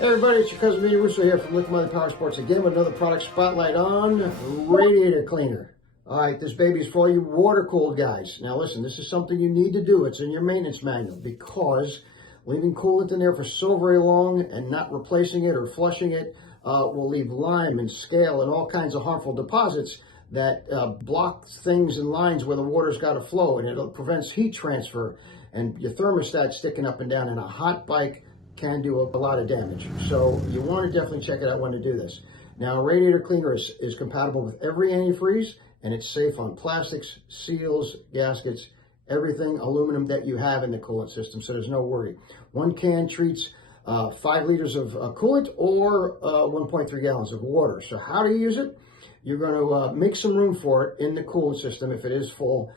Hey everybody, it's your cousin Vinny Russo here from Liquimoly Power Sports again with another product spotlight on Radiator Cleaner. Alright, this baby is for all you water-cooled guys. Now listen, this is something you need to do. It's in your maintenance manual because leaving coolant in there for so very long and not replacing it or flushing it will leave lime and scale and all kinds of harmful deposits that block things and lines where the water's got to flow, and it prevents heat transfer and your thermostat sticking up and down, and a hot bike can do a lot of damage. So you want to definitely check it out when to do this. Now, Radiator Cleaner is compatible with every antifreeze, and it's safe on plastics, seals, gaskets, everything aluminum that you have in the coolant system, so there's no worry. One can treats 5 liters of coolant or 1.3 gallons of water. So how do you use it? You're going to make some room for it in the coolant system. If it is full,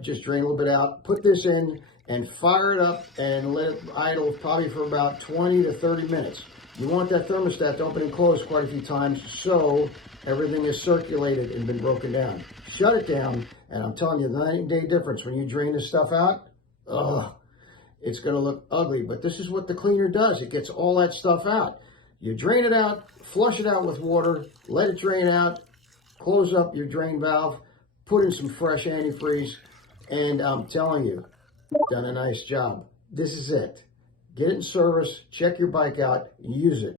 just drain a little bit out, put this in, and fire it up and let it idle probably for about 20 to 30 minutes. You want that thermostat to open and close quite a few times so everything is circulated and been broken down. Shut it down, and I'm telling you, the night and day difference when you drain this stuff out, it's going to look ugly. But this is what the cleaner does. It gets all that stuff out. You drain it out, flush it out with water, let it drain out, close up your drain valve, put in some fresh antifreeze, and I'm telling you, done a nice job. This is it. Get it in service, check your bike out, use it.